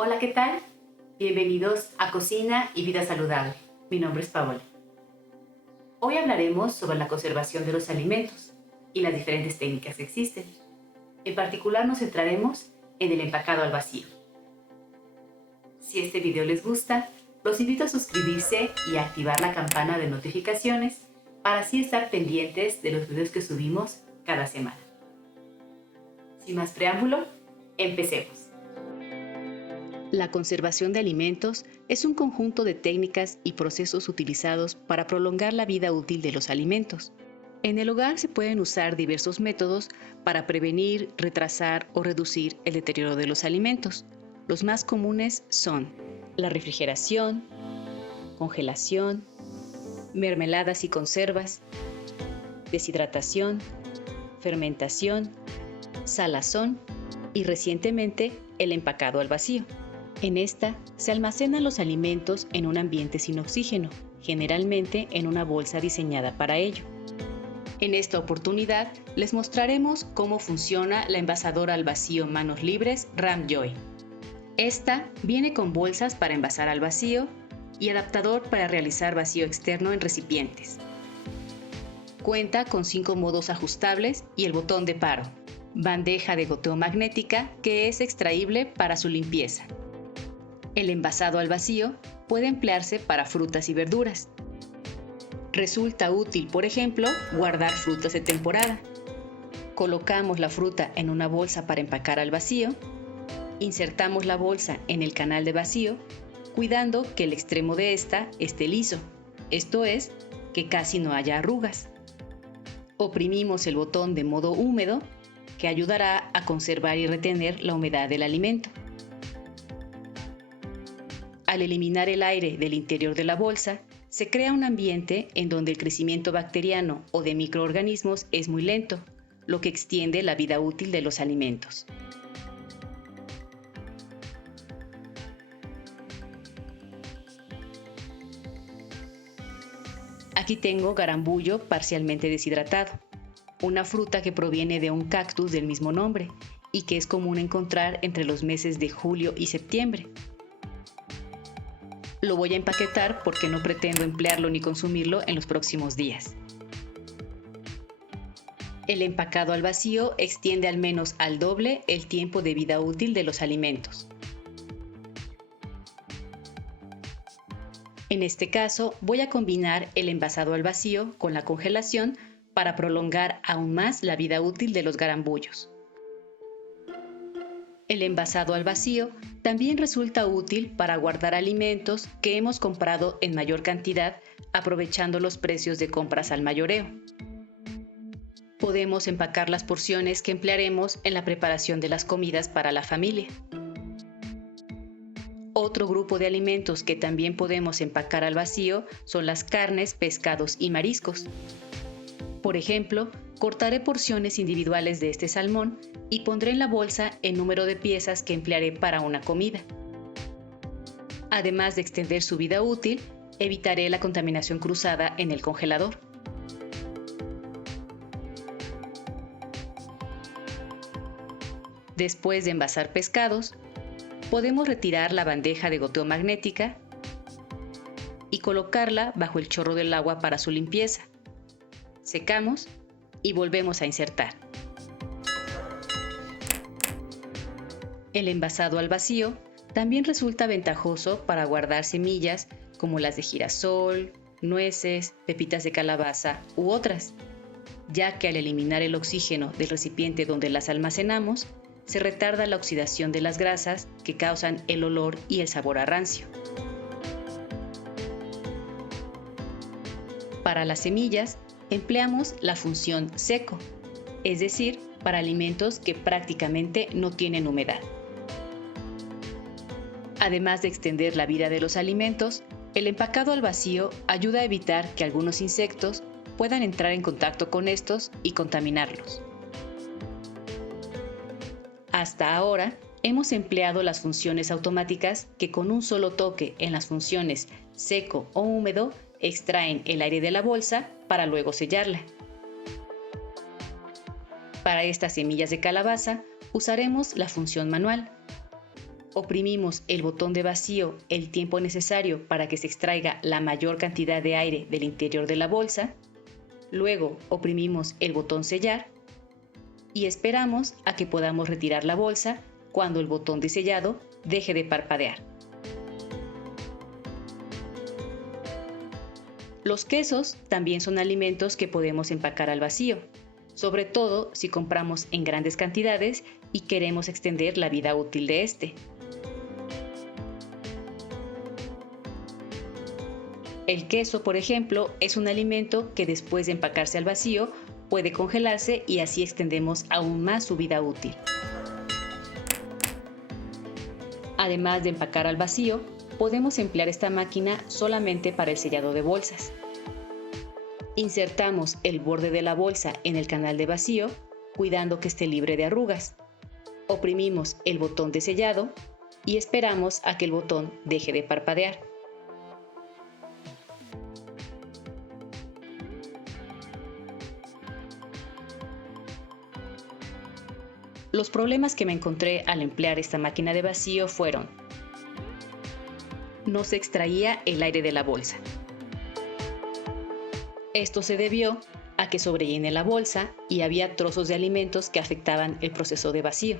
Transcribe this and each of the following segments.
Hola, ¿qué tal? Bienvenidos a Cocina y Vida Saludable. Mi nombre es Paola. Hoy hablaremos sobre la conservación de los alimentos y las diferentes técnicas que existen. En particular nos centraremos en el empacado al vacío. Si este video les gusta, los invito a suscribirse y a activar la campana de notificaciones para así estar pendientes de los videos que subimos cada semana. Sin más preámbulo, empecemos. La conservación de alimentos es un conjunto de técnicas y procesos utilizados para prolongar la vida útil de los alimentos. En el hogar se pueden usar diversos métodos para prevenir, retrasar o reducir el deterioro de los alimentos. Los más comunes son la refrigeración, congelación, mermeladas y conservas, deshidratación, fermentación, salazón y recientemente el empacado al vacío. En esta se almacenan los alimentos en un ambiente sin oxígeno, generalmente en una bolsa diseñada para ello. En esta oportunidad les mostraremos cómo funciona la envasadora al vacío manos libres Ramjoy. Esta viene con bolsas para envasar al vacío y adaptador para realizar vacío externo en recipientes. Cuenta con 5 modos ajustables y el botón de paro. Bandeja de goteo magnética que es extraíble para su limpieza. El envasado al vacío puede emplearse para frutas y verduras. Resulta útil, por ejemplo, guardar frutas de temporada. Colocamos la fruta en una bolsa para empacar al vacío, insertamos la bolsa en el canal de vacío, cuidando que el extremo de esta esté liso, esto es, que casi no haya arrugas. Oprimimos el botón de modo húmedo, que ayudará a conservar y retener la humedad del alimento. Al eliminar el aire del interior de la bolsa, se crea un ambiente en donde el crecimiento bacteriano o de microorganismos es muy lento, lo que extiende la vida útil de los alimentos. Aquí tengo garambullo parcialmente deshidratado, una fruta que proviene de un cactus del mismo nombre y que es común encontrar entre los meses de julio y septiembre. Lo voy a empaquetar porque no pretendo emplearlo ni consumirlo en los próximos días. El empacado al vacío extiende al menos al doble el tiempo de vida útil de los alimentos. En este caso, voy a combinar el envasado al vacío con la congelación para prolongar aún más la vida útil de los garambullos. El envasado al vacío también resulta útil para guardar alimentos que hemos comprado en mayor cantidad, aprovechando los precios de compras al mayoreo. Podemos empacar las porciones que emplearemos en la preparación de las comidas para la familia. Otro grupo de alimentos que también podemos empacar al vacío son las carnes, pescados y mariscos. Por ejemplo, cortaré porciones individuales de este salmón y pondré en la bolsa el número de piezas que emplearé para una comida. Además de extender su vida útil, evitaré la contaminación cruzada en el congelador. Después de envasar pescados, podemos retirar la bandeja de goteo magnética y colocarla bajo el chorro del agua para su limpieza. Secamos y volvemos a insertar. El envasado al vacío también resulta ventajoso para guardar semillas como las de girasol, nueces, pepitas de calabaza u otras, ya que al eliminar el oxígeno del recipiente donde las almacenamos, se retarda la oxidación de las grasas que causan el olor y el sabor a rancio. Para las semillas, empleamos la función seco, es decir, para alimentos que prácticamente no tienen humedad. Además de extender la vida de los alimentos, el empacado al vacío ayuda a evitar que algunos insectos puedan entrar en contacto con estos y contaminarlos. Hasta ahora, hemos empleado las funciones automáticas que con un solo toque en las funciones seco o húmedo extraen el aire de la bolsa para luego sellarla. Para estas semillas de calabaza usaremos la función manual. Oprimimos el botón de vacío el tiempo necesario para que se extraiga la mayor cantidad de aire del interior de la bolsa. Luego oprimimos el botón sellar y esperamos a que podamos retirar la bolsa cuando el botón de sellado deje de parpadear. Los quesos también son alimentos que podemos empacar al vacío, sobre todo si compramos en grandes cantidades y queremos extender la vida útil de este. El queso, por ejemplo, es un alimento que después de empacarse al vacío puede congelarse y así extendemos aún más su vida útil. Además de empacar al vacío, podemos emplear esta máquina solamente para el sellado de bolsas. Insertamos el borde de la bolsa en el canal de vacío, cuidando que esté libre de arrugas. Oprimimos el botón de sellado y esperamos a que el botón deje de parpadear. Los problemas que me encontré al emplear esta máquina de vacío fueron: no se extraía el aire de la bolsa. Esto se debió a que sobrellené la bolsa y había trozos de alimentos que afectaban el proceso de vacío.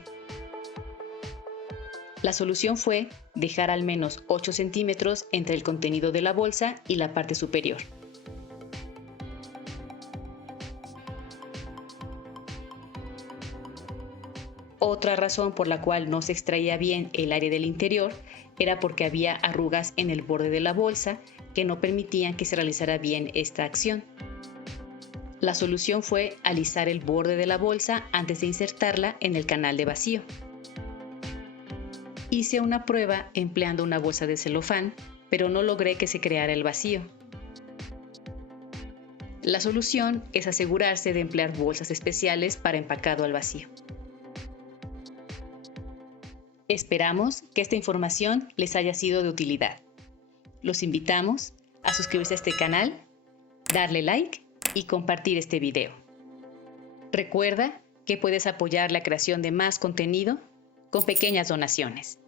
La solución fue dejar al menos 8 centímetros entre el contenido de la bolsa y la parte superior. Otra razón por la cual no se extraía bien el aire del interior era porque había arrugas en el borde de la bolsa que no permitían que se realizara bien esta acción. La solución fue alisar el borde de la bolsa antes de insertarla en el canal de vacío. Hice una prueba empleando una bolsa de celofán, pero no logré que se creara el vacío. La solución es asegurarse de emplear bolsas especiales para empacado al vacío. Esperamos que esta información les haya sido de utilidad. Los invitamos a suscribirse a este canal, darle like y compartir este video. Recuerda que puedes apoyar la creación de más contenido con pequeñas donaciones.